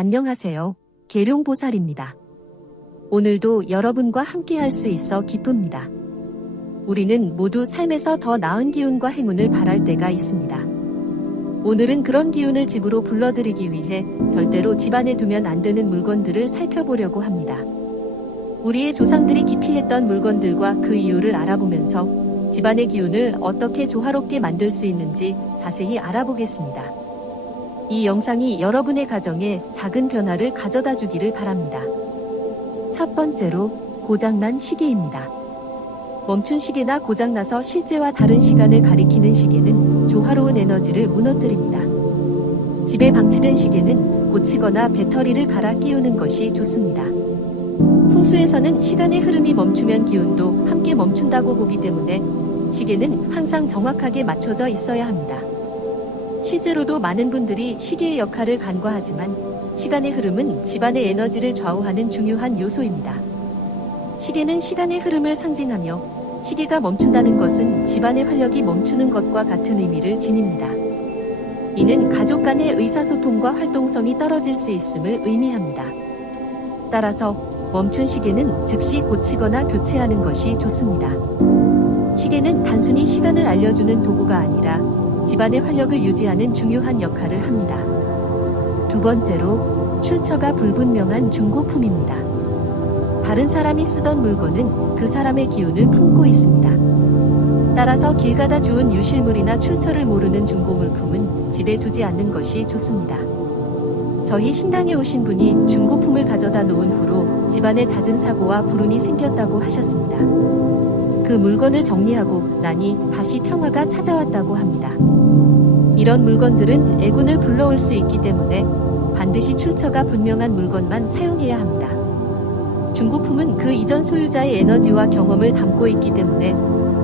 안녕하세요. 계룡보살입니다. 오늘도 여러분과 함께 할 수 있어 기쁩니다. 우리는 모두 삶에서 더 나은 기운과 행운을 바랄 때가 있습니다. 오늘은 그런 기운을 집으로 불러들이기 위해 절대로 집안에 두면 안 되는 물건들을 살펴보려고 합니다. 우리의 조상들이 기피했던 물건들과 그 이유를 알아보면서 집안의 기운을 어떻게 조화롭게 만들 수 있는지 자세히 알아보겠습니다. 이 영상이 여러분의 가정에 작은 변화를 가져다 주기를 바랍니다. 첫 번째로 고장난 시계입니다. 멈춘 시계나 고장나서 실제와 다른 시간을 가리키는 시계는 조화로운 에너지를 무너뜨립니다. 집에 방치된 시계는 고치거나 배터리를 갈아 끼우는 것이 좋습니다. 풍수에서는 시간의 흐름이 멈추면 기운도 함께 멈춘다고 보기 때문에 시계는 항상 정확하게 맞춰져 있어야 합니다. 실제로도 많은 분들이 시계의 역할을 간과하지만 시간의 흐름은 집안의 에너지를 좌우하는 중요한 요소입니다. 시계는 시간의 흐름을 상징하며 시계가 멈춘다는 것은 집안의 활력이 멈추는 것과 같은 의미를 지닙니다. 이는 가족 간의 의사소통과 활동성이 떨어질 수 있음을 의미합니다. 따라서 멈춘 시계는 즉시 고치거나 교체하는 것이 좋습니다. 시계는 단순히 시간을 알려주는 도구가 아니라 집안의 활력을 유지하는 중요한 역할을 합니다. 두 번째로 출처가 불분명한 중고품입니다. 다른 사람이 쓰던 물건은 그 사람의 기운을 품고 있습니다. 따라서 길 가다 주운 유실물이나 출처를 모르는 중고물품은 집에 두지 않는 것이 좋습니다. 저희 신당에 오신 분이 중고품을 가져다 놓은 후로 집안에 잦은 사고와 불운이 생겼다고 하셨습니다. 그 물건을 정리하고 나니 다시 평화가 찾아왔다고 합니다. 이런 물건들은 애군을 불러올 수 있기 때문에 반드시 출처가 분명한 물건만 사용해야 합니다. 중고품은 그 이전 소유자의 에너지와 경험을 담고 있기 때문에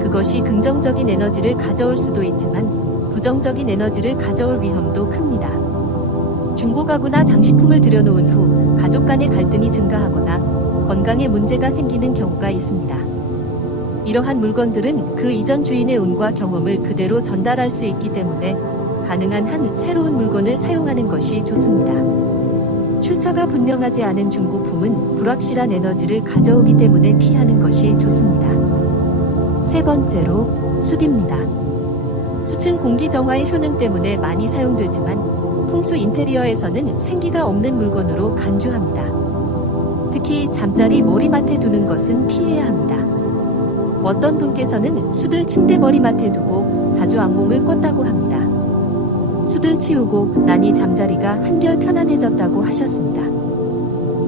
그것이 긍정적인 에너지를 가져올 수도 있지만 부정적인 에너지를 가져올 위험도 큽니다. 중고 가구나 장식품을 들여놓은 후 가족 간의 갈등이 증가하거나 건강에 문제가 생기는 경우가 있습니다. 이러한 물건들은 그 이전 주인의 운과 경험을 그대로 전달할 수 있기 때문에 가능한 한 새로운 물건을 사용하는 것이 좋습니다. 출처가 분명하지 않은 중고품은 불확실한 에너지를 가져오기 때문에 피하는 것이 좋습니다. 세 번째로 숯입니다. 숯은 공기 정화의 효능 때문에 많이 사용되지만 풍수 인테리어에서는 생기가 없는 물건으로 간주합니다. 특히 잠자리 머리맡에 두는 것은 피해야 합니다. 어떤 분께서는 숯을 침대 머리맡에 두고 자주 악몽을 꿨다고 합니다. 숯을 치우고 나니 잠자리가 한결 편안해졌다고 하셨습니다.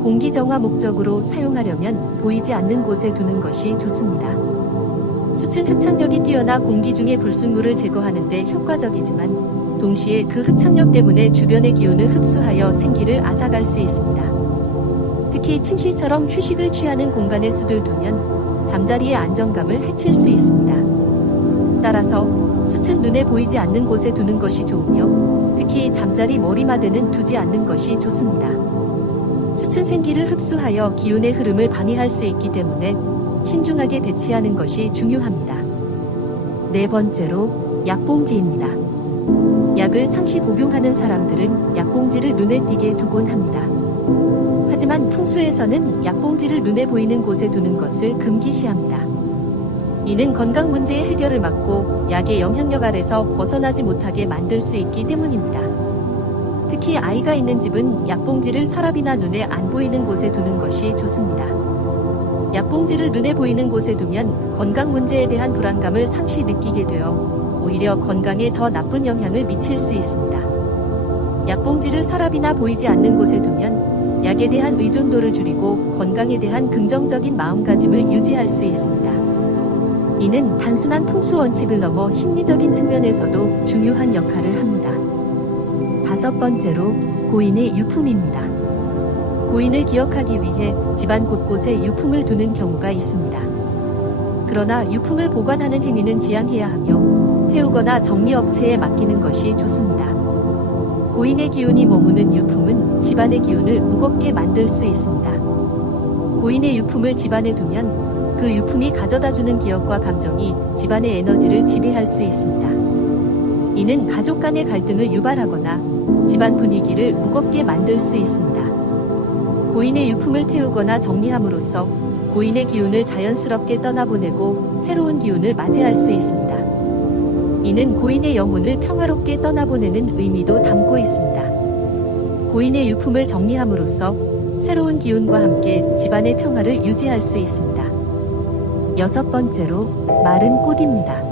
공기 정화 목적으로 사용하려면 보이지 않는 곳에 두는 것이 좋습니다. 숯은 흡착력이 뛰어나 공기 중의 불순물을 제거하는 데 효과적이지만 동시에 그 흡착력 때문에 주변의 기운을 흡수하여 생기를 앗아갈 수 있습니다. 특히 침실처럼 휴식을 취하는 공간에 숯을 두면 잠자리의 안정감을 해칠 수 있습니다. 따라서 숯은 눈에 보이지 않는 곳에 두는 것이 좋으며 특히 잠자리 머리맡에는 두지 않는 것이 좋습니다. 숯은 생기를 흡수하여 기운의 흐름을 방해할 수 있기 때문에 신중하게 대치하는 것이 중요합니다. 네 번째로 약봉지입니다. 약을 상시 복용하는 사람들은 약봉지를 눈에 띄게 두곤 합니다. 하지만 풍수에서는 약봉지를 눈에 보이는 곳에 두는 것을 금기시합니다. 이는 건강 문제의 해결을 막고 약의 영향력 아래서 벗어나지 못하게 만들 수 있기 때문입니다. 특히 아이가 있는 집은 약봉지를 서랍이나 눈에 안 보이는 곳에 두는 것이 좋습니다. 약봉지를 눈에 보이는 곳에 두면 건강 문제에 대한 불안감을 상시 느끼게 되어 오히려 건강에 더 나쁜 영향을 미칠 수 있습니다. 약봉지를 서랍이나 보이지 않는 곳에 두면 약에 대한 의존도를 줄이고 건강에 대한 긍정적인 마음가짐을 유지할 수 있습니다. 이는 단순한 풍수 원칙을 넘어 심리적인 측면에서도 중요한 역할을 합니다. 다섯 번째로 고인의 유품입니다. 고인을 기억하기 위해 집안 곳곳에 유품을 두는 경우가 있습니다. 그러나 유품을 보관하는 행위는 지양해야 하며 태우거나 정리업체에 맡기는 것이 좋습니다. 고인의 기운이 머무는 유품은 집안의 기운을 무겁게 만들 수 있습니다. 고인의 유품을 집안에 두면 그 유품이 가져다주는 기억과 감정이 집안의 에너지를 지배할 수 있습니다. 이는 가족 간의 갈등을 유발하거나 집안 분위기를 무겁게 만들 수 있습니다. 고인의 유품을 태우거나 정리함으로써 고인의 기운을 자연스럽게 떠나보내고 새로운 기운을 맞이할 수 있습니다. 이는 고인의 영혼을 평화롭게 떠나보내는 의미도 담고 있습니다. 고인의 유품을 정리함으로써 새로운 기운과 함께 집안의 평화를 유지할 수 있습니다. 6번째로 마른 꽃입니다.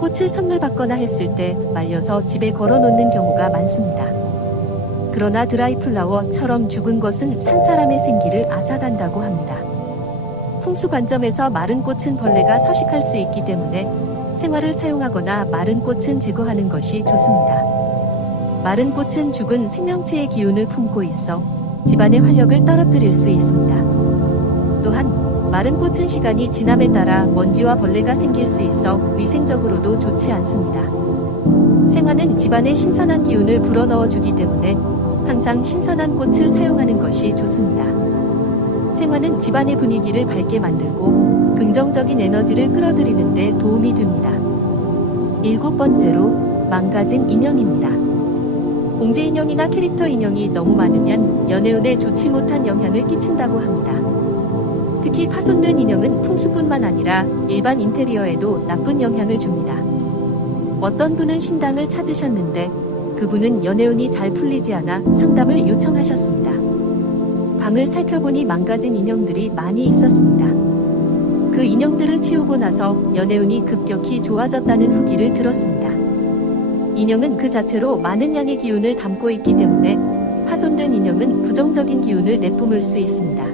꽃을 선물 받거나 했을 때 말려서 집에 걸어놓는 경우가 많습니다. 그러나 드라이플라워처럼 죽은 것은 산 사람의 생기를 앗아간다고 합니다. 풍수 관점에서 마른 꽃은 벌레가 서식할 수 있기 때문에 생화를 사용하거나 마른 꽃은 제거하는 것이 좋습니다. 마른 꽃은 죽은 생명체의 기운을 품고 있어 집안의 활력을 떨어뜨릴 수 있습니다. 또한 마른 꽃은 시간이 지남에 따라 먼지와 벌레가 생길 수 있어 위생적으로도 좋지 않습니다. 생화는 집안에 신선한 기운을 불어넣어 주기 때문에 항상 신선한 꽃을 사용하는 것이 좋습니다. 생화는 집안의 분위기를 밝게 만들고 긍정적인 에너지를 끌어들이는 데 도움이 됩니다. 7번째로 망가진 인형입니다. 공제 인형이나 캐릭터 인형이 너무 많으면 연애운에 좋지 못한 영향을 끼친다고 합니다. 특히 파손된 인형은 풍수뿐만 아니라 일반 인테리어에도 나쁜 영향을 줍니다. 어떤 분은 신당을 찾으셨는데 그분은 연애운이 잘 풀리지 않아 상담을 요청하셨습니다. 방을 살펴보니 망가진 인형들이 많이 있었습니다. 그 인형들을 치우고 나서 연애운이 급격히 좋아졌다는 후기를 들었습니다. 인형은 그 자체로 많은 양의 기운을 담고 있기 때문에 파손된 인형은 부정적인 기운을 내뿜을 수 있습니다.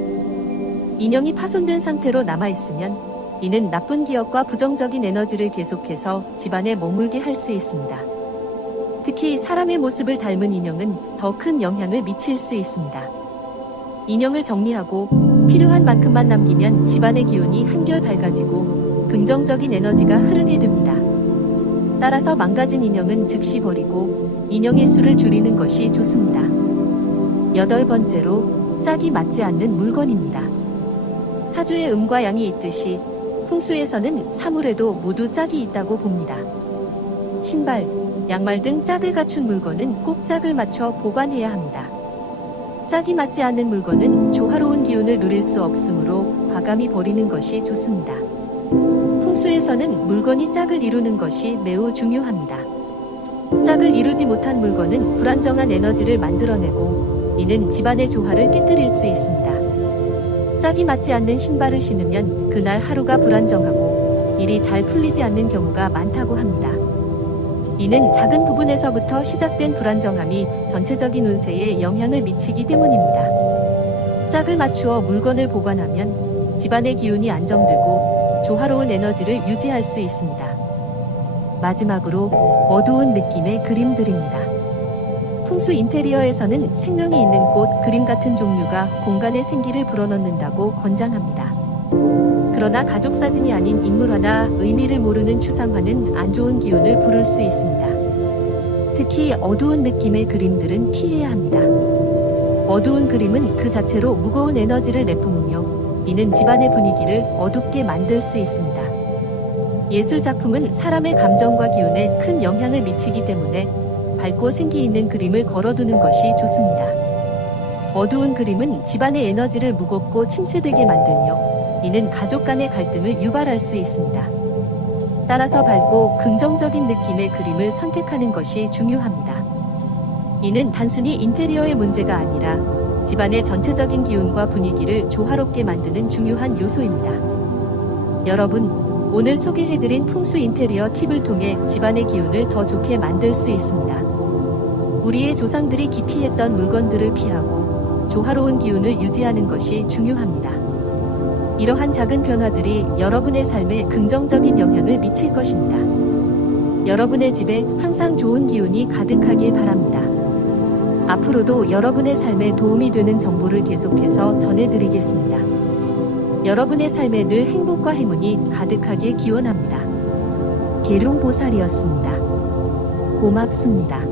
인형이 파손된 상태로 남아있으면 이는 나쁜 기억과 부정적인 에너지를 계속해서 집안에 머물게 할 수 있습니다. 특히 사람의 모습을 닮은 인형은 더 큰 영향을 미칠 수 있습니다. 인형을 정리하고 필요한 만큼만 남기면 집안의 기운이 한결 밝아지고 긍정적인 에너지가 흐르게 됩니다. 따라서 망가진 인형은 즉시 버리고 인형의 수를 줄이는 것이 좋습니다. 8번째로 짝이 맞지 않는 물건입니다. 사주에 음과 양이 있듯이 풍수에서는 사물에도 모두 짝이 있다고 봅니다. 신발, 양말 등 짝을 갖춘 물건은 꼭 짝을 맞춰 보관해야 합니다. 짝이 맞지 않는 물건은 조화로운 기운을 누릴 수 없으므로 과감히 버리는 것이 좋습니다. 풍수에서는 물건이 짝을 이루는 것이 매우 중요합니다. 짝을 이루지 못한 물건은 불안정한 에너지를 만들어내고 이는 집안의 조화를 깨뜨릴 수 있습니다. 짝이 맞지 않는 신발을 신으면 그날 하루가 불안정하고 일이 잘 풀리지 않는 경우가 많다고 합니다. 이는 작은 부분에서부터 시작된 불안정함이 전체적인 운세에 영향을 미치기 때문입니다. 짝을 맞추어 물건을 보관하면 집안의 기운이 안정되고 조화로운 에너지를 유지할 수 있습니다. 마지막으로 어두운 느낌의 그림들입니다. 풍수 인테리어에서는 생명이 있는 꽃, 그림 같은 종류가 공간에 생기를 불어넣는다고 권장합니다. 그러나 가족 사진이 아닌 인물화나 의미를 모르는 추상화는 안 좋은 기운을 부를 수 있습니다. 특히 어두운 느낌의 그림들은 피해야 합니다. 어두운 그림은 그 자체로 무거운 에너지를 내뿜으며 이는 집안의 분위기를 어둡게 만들 수 있습니다. 예술 작품은 사람의 감정과 기운에 큰 영향을 미치기 때문에 밝고 생기 있는 그림을 걸어두는 것이 좋습니다. 어두운 그림은 집안의 에너지를 무겁고 침체되게 만들며 이는 가족 간의 갈등을 유발할 수 있습니다. 따라서 밝고 긍정적인 느낌의 그림을 선택하는 것이 중요합니다. 이는 단순히 인테리어의 문제가 아니라 집안의 전체적인 기운과 분위기를 조화롭게 만드는 중요한 요소입니다. 여러분, 오늘 소개해드린 풍수 인테리어 팁을 통해 집안의 기운을 더 좋게 만들 수 있습니다. 우리의 조상들이 기피했던 물건들을 피하고 조화로운 기운을 유지하는 것이 중요합니다. 이러한 작은 변화들이 여러분의 삶에 긍정적인 영향을 미칠 것입니다. 여러분의 집에 항상 좋은 기운이 가득하길 바랍니다. 앞으로도 여러분의 삶에 도움이 되는 정보를 계속해서 전해드리겠습니다. 여러분의 삶에 늘 행복과 행운이 가득하길 기원합니다. 계룡보살이었습니다. 고맙습니다.